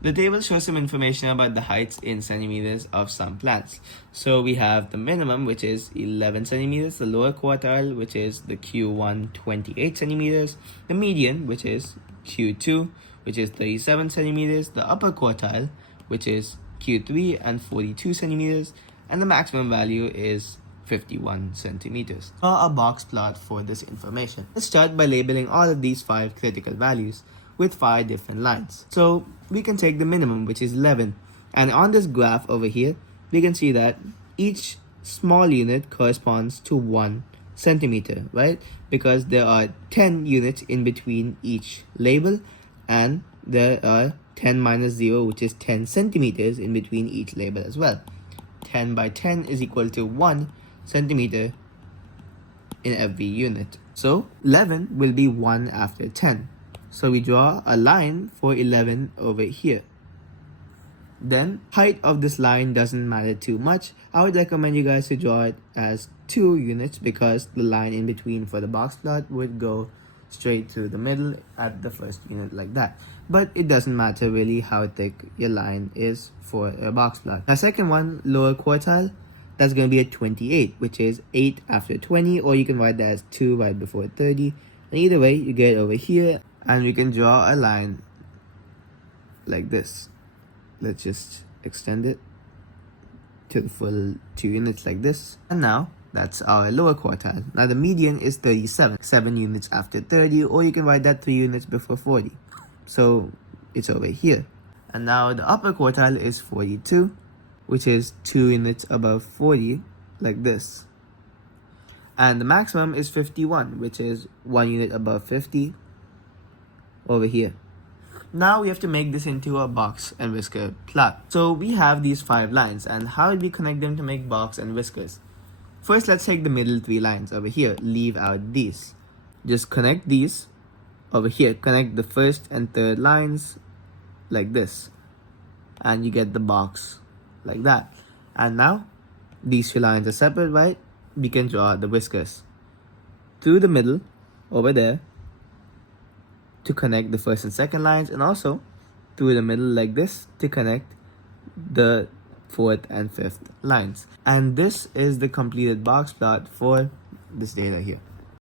The table shows some information about the heights in centimeters of some plants. So we have the minimum, which is 11 centimeters, the lower quartile, which is the Q1 28 centimeters, the median, which is Q2, which is 37 centimeters, the upper quartile, which is Q3 and 42 centimeters, and the maximum value is 51 centimeters. Draw a box plot for this information. Let's start by labeling all of these 5 critical values with 5 different lines. So we can take the minimum, which is 11, and on this graph over here we can see that each small unit corresponds to 1 centimeter, right? Because there are 10 units in between each label, and there are 10 minus 0, which is 10 centimeters in between each label as well. 10 by 10 is equal to 1 centimeter in every unit. So 11 will be 1 after 10. So we draw a line for 11 over here. Then height of this line doesn't matter too much. I would recommend you guys to draw it as 2 units, because the line in between for the box plot would go straight through the middle at the first unit like that. But it doesn't matter really how thick your line is for a box plot. The second one, lower quartile, that's going to be a 28, which is 8 after 20, or you can write that as 2 right before 30. And either way, you get over here, and we can draw a line like this. Let's just extend it to the full 2 units like this. And now that's our lower quartile. Now the median is 37, 7 units after 30, or you can write that 3 units before 40. So it's over here. And now the upper quartile is 42, which is 2 units above 40, like this. And the maximum is 51, which is 1 unit above 50, over here. Now we have to make this into a box and whisker plot. So we have these 5 lines, and how do we connect them to make box and whiskers? First, let's take the middle 3 lines over here. Leave out these. Just connect these over here. Connect the first and third lines like this, and you get the box like that. And now these 2 lines are separate, right? We can draw the whiskers through the middle over there to connect the first and second lines, and also through the middle like this to connect the 4th and 5th lines. And this is the completed box plot for this data here.